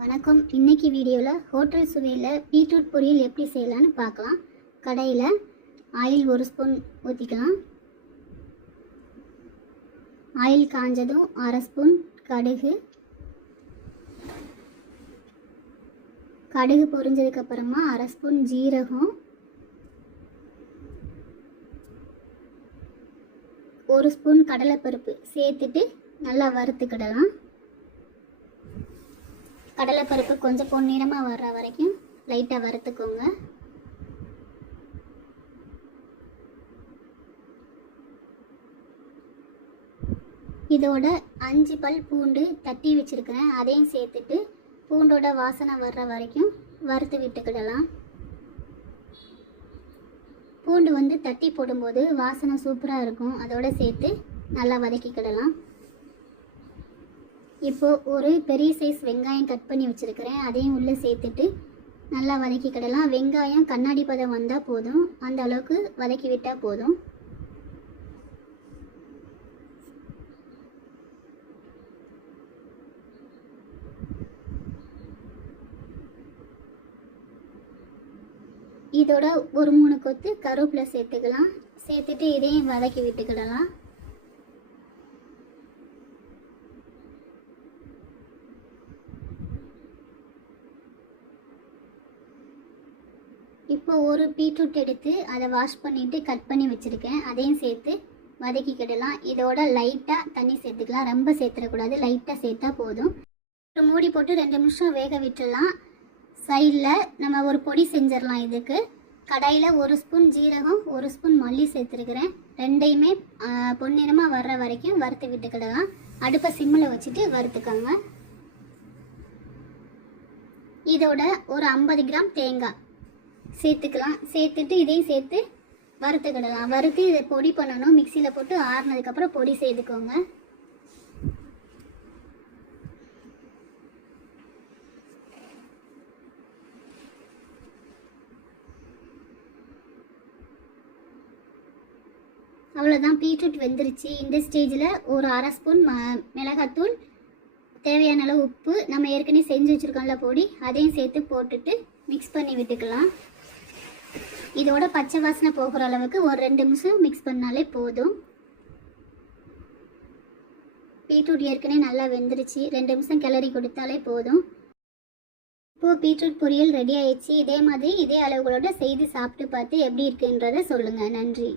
வணக்கம். இன்னைக்கு வீடியோவில் ஹோட்டல் சுவையில் பீட்ரூட் பொரியல் எப்படி செய்யலான்னு பார்க்கலாம். கடாயில் ஆயில் 1 ஸ்பூன் ஊற்றிக்கலாம். ஆயில் காஞ்சதும் 1/2 ஸ்பூன் கடுகு பொரிஞ்சதுக்கப்புறமா 1/2 ஸ்பூன் ஜீரகம், 1 ஸ்பூன் கடலைப்பருப்பு சேர்த்துட்டு நல்லா வறுத்துக்கிடலாம். கடலைப்பருப்பு கொஞ்சம் பொன்னிறமாக வர்ற வரைக்கும் லைட்டாக வறுத்துக்கோங்க. இதோட 5 பல் பூண்டு தட்டி வச்சுருக்கிறேன், அதையும் சேர்த்துட்டு பூண்டோட வாசனை வர்ற வரைக்கும் வறுத்து விட்டுக்கிடலாம். பூண்டு தட்டி போடும்போது வாசனை சூப்பராக இருக்கும், அதோட சேர்த்து நல்லா வதக்கிக்கிடலாம். இப்போது ஒரு பெரிய சைஸ் வெங்காயம் கட் பண்ணி வச்சுருக்கிறேன், அதையும் உள்ளே சேர்த்துட்டு நல்லா வதக்கிக்கிடலாம். வெங்காயம் கண்ணாடி பதம் வந்தால் போதும், அந்த அளவுக்கு வதக்கி விட்டால் போதும். இதோட ஒரு 3 கொத்து கருவேப்பிலை சேர்த்துக்கலாம். சேர்த்துட்டு இதையும் வதக்கி விட்டுக்கிடலாம். இப்போ ஒரு பீட்ரூட் எடுத்து அதை வாஷ் பண்ணிவிட்டு கட் பண்ணி வச்சுருக்கேன், அதையும் சேர்த்து வதக்கிக்கிடலாம். இதோட லைட்டாக தண்ணி சேர்த்துக்கலாம், ரொம்ப சேர்த்துடக்கூடாது, லைட்டாக சேர்த்தா போதும். ஒரு மூடி போட்டு 2 நிமிஷம் வேக விட்டுடலாம். சைடில் நம்ம ஒரு பொடி செஞ்சிடலாம். இதுக்கு கடாயில் 1 ஸ்பூன் ஜீரகம், 1 ஸ்பூன் மல்லி சேர்த்துருக்கிறேன். ரெண்டையுமே பொன்னிறமாக வர்ற வரைக்கும் வறுத்து விட்டுக்கிடலாம். அடுப்பை சிம்மில் வச்சுட்டு வறுத்துக்கோங்க. இதோட ஒரு 50 கிராம் தேங்காய் சேர்த்துக்கலாம். சேர்த்துட்டு இதையும் சேர்த்து வறுத்துக்கிடலாம். வறுத்து இதை பொடி பண்ணணும். மிக்சியில் போட்டு ஆறுனதுக்கப்புறம் பொடி சேர்த்துக்கோங்க. அவ்வளோதான், பீட்ரூட் வெந்துருச்சு. இந்த ஸ்டேஜில் ஒரு 1/2 ஸ்பூன் மிளகாத்தூள், தேவையான அளவு உப்பு, நம்ம ஏற்கனவே செஞ்சு வச்சுருக்கோம்ல பொடி, அதையும் சேர்த்து போட்டுட்டு மிக்ஸ் பண்ணி விட்டுக்கலாம். இதோட பச்சை வாசனை போகிற அளவுக்கு ஒரு 2 நிமிஷம் மிக்ஸ் பண்ணாலே போதும். பீட்ரூட் ஏற்கனவே நல்லா வெந்துருச்சு, 2 நிமிஷம் கிளறி கொடுத்தாலே போதும். இப்போது பீட்ரூட் பொரியல் ரெடி ஆயிடுச்சு. இதே மாதிரி இதே அளவுகளோட செய்து சாப்பிட்டு பார்த்து எப்படி இருக்குன்றதை சொல்லுங்கள். நன்றி.